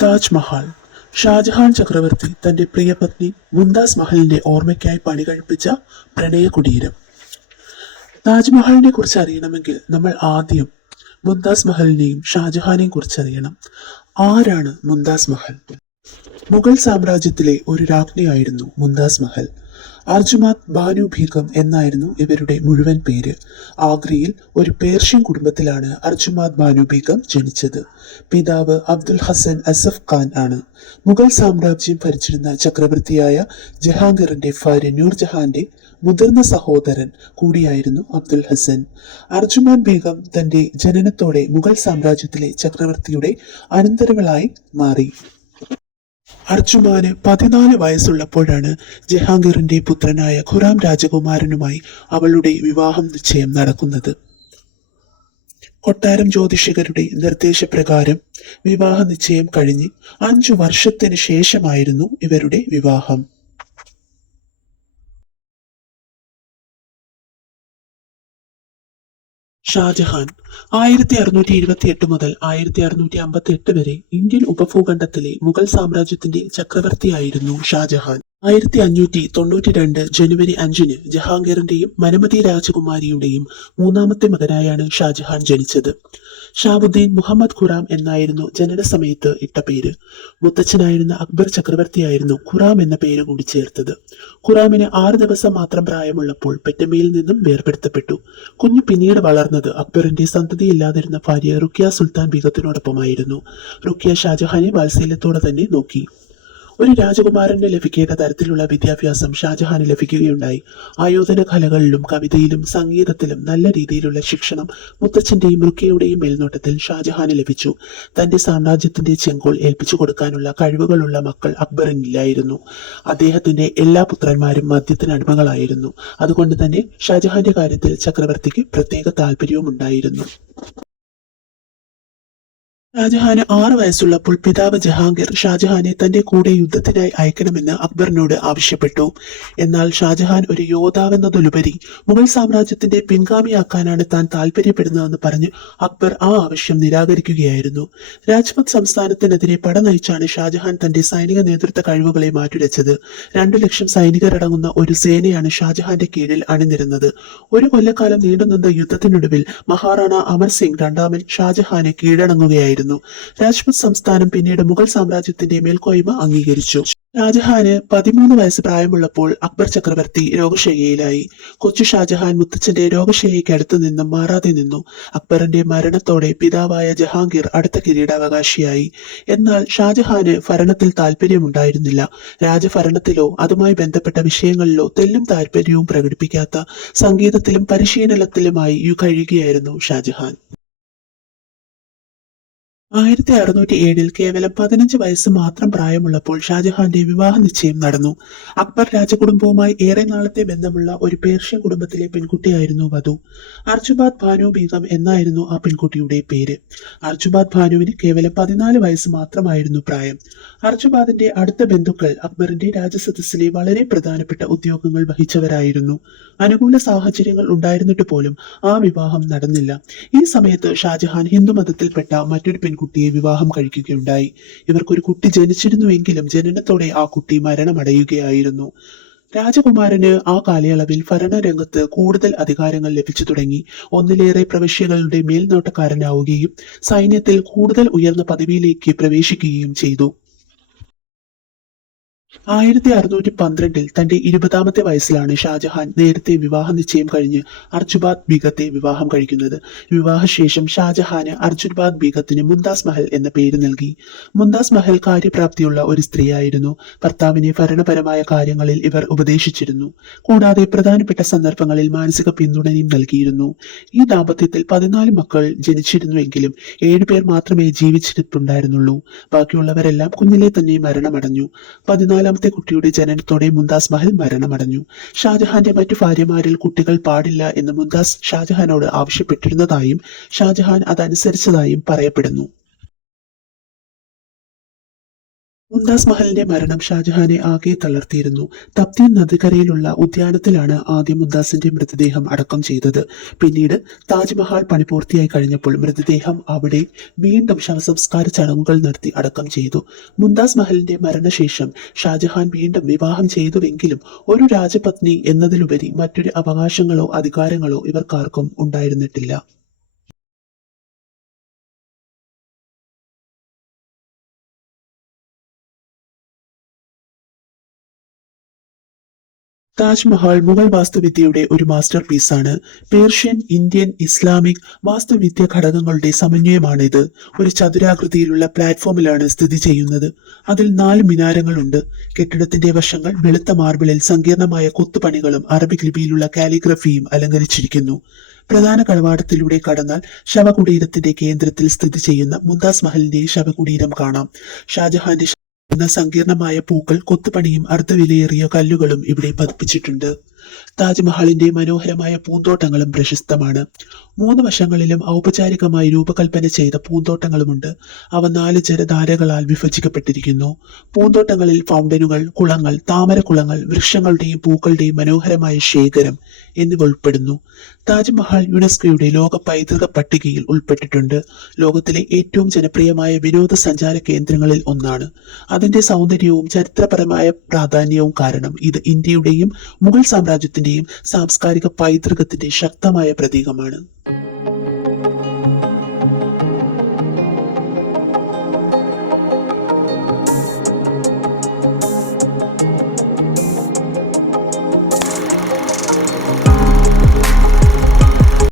താജ്മഹൽ. ഷാജഹാൻ ചക്രവർത്തി തന്റെ പ്രിയപത്നി മുംതാസ് മഹലിന്റെ ഓർമ്മയ്ക്കായി പണികഴിപ്പിച്ച പ്രണയകുടീരം. താജ്മഹലിനെ കുറിച്ച് അറിയണമെങ്കിൽ നമ്മൾ ആദ്യം മുംതാസ് മഹലിനെയും ഷാജഹാനെയും കുറിച്ച് അറിയണം. ആരാണ് മുംതാസ് മഹൽ? മുഗൾ സാമ്രാജ്യത്തിലെ ഒരു രാജ്ഞിയായിരുന്നു മുംതാസ് മഹൽ. അർജുമാത് ബാനു ബീഗം എന്നായിരുന്നു ഇവരുടെ മുഴുവൻ പേര്. ആഗ്രയിൽ ഒരു പേർഷ്യൻ കുടുംബത്തിലാണ് അർജുമാത് ബാനു ബീഗം ജനിച്ചത്. പിതാവ് അബ്ദുൽ ഹസൻ അസഫ് ഖാൻ ആണ്. മുഗൾ സാമ്രാജ്യം ഭരിച്ചിരുന്ന ചക്രവർത്തിയായ ജഹാംഗീറിന്റെ ഭാര്യ നൂർജഹാന്റെ മുതിർന്ന സഹോദരൻ കൂടിയായിരുന്നു അബ്ദുൽ ഹസൻ. അർജുമാൻ ബീഗം തന്റെ ജനനത്തോടെ മുഗൾ സാമ്രാജ്യത്തിലെ ചക്രവർത്തിയുടെ അനന്തരവളായി മാറി. അർജുമാന് 14 വയസ്സുള്ളപ്പോഴാണ് ജഹാംഗീറിന്റെ പുത്രനായ ഖുറാം രാജകുമാരനുമായി അവളുടെ വിവാഹം നിശ്ചയം നടക്കുന്നത്. കൊട്ടാരം ജ്യോതിഷികരുടെ നിർദ്ദേശപ്രകാരം വിവാഹ നിശ്ചയം കഴിഞ്ഞ് 5 വർഷത്തിന് ശേഷമായിരുന്നു ഇവരുടെ വിവാഹം. ഷാജഹാൻ 1628 മുതൽ 1658 വരെ ഇന്ത്യൻ ഉപഭൂഖണ്ഡത്തിലെ മുഗൾ സാമ്രാജ്യത്തിന്റെ ചക്രവർത്തിയായിരുന്നു ഷാജഹാൻ. 1592 ജനുവരി 5-ന് ജഹാംഗീറിന്റെയും മനമതി രാജകുമാരിയുടെയും മൂന്നാമത്തെ മകനായാണ് ഷാജഹാൻ ജനിച്ചത്. ഷാബുദ്ദീൻ മുഹമ്മദ് ഖുറാം എന്നായിരുന്നു ജനന സമയത്ത് ഇട്ട പേര്. മുത്തച്ഛനായിരുന്ന അക്ബർ ചക്രവർത്തിയായിരുന്നു ഖുറാം എന്ന പേര് കൂടി ചേർത്തത്. ഖുറാമിന് 6 ദിവസം മാത്രം പ്രായമുള്ളപ്പോൾ പെറ്റമ്മയിൽ നിന്നും വേർപെടുത്തപ്പെട്ടു. കുഞ്ഞു പിന്നീട് വളർന്നത് അക്ബറിന്റെ സന്തതിയില്ലാതിരുന്ന ഭാര്യ റുഖിയ സുൽത്താൻ ബീഗത്തിനോടൊപ്പമായിരുന്നു. റുഖിയ ഷാജഹാനെ വാത്സല്യത്തോടെ തന്നെ നോക്കി. ഒരു രാജകുമാരന് ലഭിക്കേണ്ട തരത്തിലുള്ള വിദ്യാഭ്യാസം ഷാജഹാന് ലഭിക്കുകയുണ്ടായി. ആയോധന കലകളിലും കവിതയിലും സംഗീതത്തിലും നല്ല രീതിയിലുള്ള ശിക്ഷണം മുത്തച്ഛന്റെയും റുഖിയയുടെയും മേൽനോട്ടത്തിൽ ഷാജഹാന് ലഭിച്ചു. തന്റെ സാമ്രാജ്യത്തിന്റെ ചെങ്കോൽ ഏൽപ്പിച്ചു കൊടുക്കാനുള്ള കഴിവുകളുള്ള മക്കൾ അക്ബറിനില്ലായിരുന്നു. അദ്ദേഹത്തിന്റെ എല്ലാ പുത്രന്മാരും മദ്യത്തിന് അടിമകളായിരുന്നു. അതുകൊണ്ട് തന്നെ ഷാജഹാന്റെ കാര്യത്തിൽ ചക്രവർത്തിക്ക് പ്രത്യേക താല്പര്യവും ഉണ്ടായിരുന്നു. ഷാജഹാന് 6 വയസ്സുള്ളപ്പോൾ പിതാവ് ജഹാംഗീർ ഷാജഹാനെ തന്റെ കൂടെ യുദ്ധത്തിനായി അയക്കണമെന്ന് അക്ബറിനോട് ആവശ്യപ്പെട്ടു. എന്നാൽ ഷാജഹാൻ ഒരു യോദ്ധാവെന്നതിലുപരി മുഗൾ സാമ്രാജ്യത്തിന്റെ പിൻഗാമിയാക്കാനാണ് താൻ താല്പര്യപ്പെടുന്നതെന്ന് പറഞ്ഞ് അക്ബർ ആ ആവശ്യം നിരാകരിക്കുകയായിരുന്നു. രാജ്പത് സംസ്ഥാനത്തിനെതിരെ പട നയിച്ചാണ് ഷാജഹാൻ തന്റെ സൈനിക നേതൃത്വ കഴിവുകളെ മാറ്റുരച്ചത്. 2 ലക്ഷം സൈനികരടങ്ങുന്ന ഒരു സേനയാണ് ഷാജഹാന്റെ കീഴിൽ അണിനിരുന്നത്. ഒരു കൊല്ലക്കാലം നീണ്ടുനിന്ന യുദ്ധത്തിനൊടുവിൽ മഹാറാണ അമർ സിംഗ് രണ്ടാമൻ ഷാജഹാനെ കീഴടങ്ങുകയായിരുന്നു. രാജ്പുത് സംസ്ഥാനം പിന്നീട് മുഗൾ സാമ്രാജ്യത്തിന്റെ മേൽക്കോയ്മ അംഗീകരിച്ചു. ഷാജഹാന് 13 വയസ്സ് പ്രായമുള്ളപ്പോൾ അക്ബർ ചക്രവർത്തി രോഗശയ്യയിലായി. കൊച്ചു ഷാജഹാൻ മുത്തച്ഛന്റെ രോഗശയ്യയ്ക്ക് അടുത്തു നിന്നും മാറാതെ നിന്നു. അക്ബറിന്റെ മരണത്തോടെ പിതാവായ ജഹാംഗീർ അടുത്ത കിരീടാവകാശിയായി. എന്നാൽ ഷാജഹാന് ഭരണത്തിൽ താല്പര്യമുണ്ടായിരുന്നില്ല. രാജഭരണത്തിലോ അതുമായി ബന്ധപ്പെട്ട വിഷയങ്ങളിലോ തെല്ലും താല്പര്യവും പ്രകടിപ്പിക്കാത്ത സംഗീതത്തിലും പരിശീലനത്തിലുമായി കഴിയുകയായിരുന്നു ഷാജഹാൻ. 1607 കേവലം 15 വയസ്സ് മാത്രം പ്രായമുള്ളപ്പോൾ ഷാജഹാന്റെ വിവാഹ നിശ്ചയം നടന്നു. അക്ബർ രാജകുടുംബവുമായി ഏറെ നാളത്തെ ബന്ധമുള്ള ഒരു പേർഷ്യൻ കുടുംബത്തിലെ പെൺകുട്ടിയായിരുന്നു വധു. അർജുമാത് ബാനു ബീഗം എന്നായിരുന്നു ആ പെൺകുട്ടിയുടെ പേര്. അർജുമാത് ബാനുവിന് കേവലം 14 വയസ്സ് മാത്രമായിരുന്നു പ്രായം. അർജുമാതിന്റെ അടുത്ത ബന്ധുക്കൾ അക്ബറിന്റെ രാജസദസ്സിലെ വളരെ പ്രധാനപ്പെട്ട ഉദ്യോഗങ്ങൾ വഹിച്ചവരായിരുന്നു. അനുകൂല സാഹചര്യങ്ങൾ ഉണ്ടായിരുന്നിട്ട് പോലും ആ വിവാഹം നടന്നില്ല. ഈ സമയത്ത് ഷാജഹാൻ ഹിന്ദുമതത്തിൽപ്പെട്ട മറ്റൊരു പെൺകുട്ടിയെ വിവാഹം കഴിക്കുകയുണ്ടായി. ഇവർക്കൊരു കുട്ടി ജനിച്ചിരുന്നുവെങ്കിലും ജനനത്തോടെ ആ കുട്ടി മരണമടയുകയായിരുന്നു. രാജകുമാരന് ആ കാലയളവിൽ ഭരണരംഗത്ത് കൂടുതൽ അധികാരങ്ങൾ ലഭിച്ചു തുടങ്ങി. ഒന്നിലേറെ പ്രവിശ്യകളുടെ മേൽനോട്ടക്കാരനാവുകയും സൈന്യത്തിൽ കൂടുതൽ ഉയർന്ന പദവിയിലേക്ക് പ്രവേശിക്കുകയും ചെയ്തു. 1612 തന്റെ 20ാമത്തെ വയസ്സിലാണ് ഷാജഹാൻ നേരത്തെ വിവാഹ നിശ്ചയം കഴിഞ്ഞ് അർജുമാത് ബീഗത്തെ വിവാഹം കഴിക്കുന്നത്. വിവാഹശേഷം ഷാജഹാന് അർജുമാത് ബീഗത്തിന് മുംതാസ് മഹൽ എന്ന പേര് നൽകി. മുംതാസ് മഹൽ കാര്യപ്രാപ്തിയുള്ള ഒരു സ്ത്രീയായിരുന്നു. ഭർത്താവിനെ ഭരണപരമായ കാര്യങ്ങളിൽ ഇവർ ഉപദേശിച്ചിരുന്നു. കൂടാതെ പ്രധാനപ്പെട്ട സന്ദർഭങ്ങളിൽ മാനസിക പിന്തുണയും നൽകിയിരുന്നു. ഈ ദാമ്പത്യത്തിൽ 14 മക്കൾ ജനിച്ചിരുന്നുവെങ്കിലും 7 പേർ മാത്രമേ ജീവിച്ചിരിപ്പുണ്ടായിരുന്നുള്ളൂ. ബാക്കിയുള്ളവരെല്ലാം കുഞ്ഞിലെ തന്നെ മരണമടഞ്ഞു. 14ാമത്തെ കുട്ടിയുടെ ജനനത്തോടെ മുംതാസ് മഹൽ മരണമടഞ്ഞു. ഷാജഹാന്റെ മറ്റു ഭാര്യമാരിൽ കുട്ടികൾ പാടില്ല എന്ന് മുംതാസ് ഷാജഹാനോട് ആവശ്യപ്പെട്ടിരുന്നതായും ഷാജഹാൻ അതനുസരിച്ചതായും പറയപ്പെടുന്നു. മുംതാസ് മഹലിന്റെ മരണം ഷാജഹാനെ ആകെ തളർത്തിയിരുന്നു. തപ്തി നദിക്കരയിലുള്ള ഉദ്യാനത്തിലാണ് ആദ്യം മുംതാസിന്റെ മൃതദേഹം അടക്കം ചെയ്തത്. പിന്നീട് താജ്മഹൽ പണി പൂർത്തിയായി കഴിഞ്ഞപ്പോൾ മൃതദേഹം അവിടെ വീണ്ടും ശവസംസ്കാര ചടങ്ങുകൾ നടത്തി അടക്കം ചെയ്തു. മുംതാസ് മഹലിന്റെ മരണശേഷം ഷാജഹാൻ വീണ്ടും വിവാഹം ചെയ്തുവെങ്കിലും ഒരു രാജപത്നി എന്നതിലുപരി മറ്റൊരു അവകാശങ്ങളോ അധികാരങ്ങളോ ഇവർക്കാർക്കും ഉണ്ടായിരുന്നിട്ടില്ല. താജ്മഹൽ മുഗൾ വാസ്തുവിദ്യയുടെ ഒരു മാസ്റ്റർ പീസാണ്. പേർഷ്യൻ, ഇന്ത്യൻ, ഇസ്ലാമിക് വാസ്തുവിദ്യ ഘടകങ്ങളുടെ സമന്വയമാണിത്. ഒരു ചതുരാകൃതിയിലുള്ള പ്ലാറ്റ്ഫോമിലാണ് സ്ഥിതി ചെയ്യുന്നത്. അതിൽ 4 മിനാരങ്ങളുണ്ട്. കെട്ടിടത്തിന്റെ വശങ്ങൾ വെളുത്ത മാർബിളിൽ സങ്കീർണമായ കൊത്തുപണികളും അറബിക് ലിപിയിലുള്ള കാലിഗ്രഫിയും അലങ്കരിച്ചിരിക്കുന്നു. പ്രധാന കവാടത്തിലൂടെ കടന്നാൽ ശവകുടീരത്തിന്റെ കേന്ദ്രത്തിൽ സ്ഥിതി ചെയ്യുന്ന മുംതാസ് മഹലിന്റെ ശവകുടീരം കാണാം. ഷാജഹാന്റെ എന്ന സങ്കീർണമായ പൂക്കൾ, കൊത്തുപണിയും അർദ്ധവിലയേറിയ കല്ലുകളും ഇവിടെ പതിപ്പിച്ചിട്ടുണ്ട്. താജ്മഹലിന്റെ മനോഹരമായ പൂന്തോട്ടങ്ങളും പ്രശസ്തമാണ്. 3 വശങ്ങളിലും ഔപചാരികമായി രൂപകൽപ്പന ചെയ്ത പൂന്തോട്ടങ്ങളുമുണ്ട്. അവ 4 ജലധാരകളാൽ വിഭജിക്കപ്പെട്ടിരിക്കുന്നു. പൂന്തോട്ടങ്ങളിൽ ഫൗണ്ടനുകൾ, കുളങ്ങൾ, താമരക്കുളങ്ങൾ, വൃക്ഷങ്ങളുടെയും പൂക്കളുടെയും മനോഹരമായ ശേഖരം എന്നിവ ഉൾപ്പെടുന്നു. താജ്മഹൽ യുനെസ്കോയുടെ ലോക പൈതൃക പട്ടികയിൽ ഉൾപ്പെട്ടിട്ടുണ്ട്. ലോകത്തിലെ ഏറ്റവും ജനപ്രിയമായ വിനോദസഞ്ചാര കേന്ദ്രങ്ങളിൽ ഒന്നാണ്. അതിന്റെ സൗന്ദര്യവും ചരിത്രപരമായ പ്രാധാന്യവും കാരണം ഇത് ഇന്ത്യയുടെയും മുഗൾ സാമ്രാജ്യത്തിന്റെയും സാംസ്കാരിക പൈതൃകത്തിന്റെ ശക്തമായ പ്രതീകമാണ്.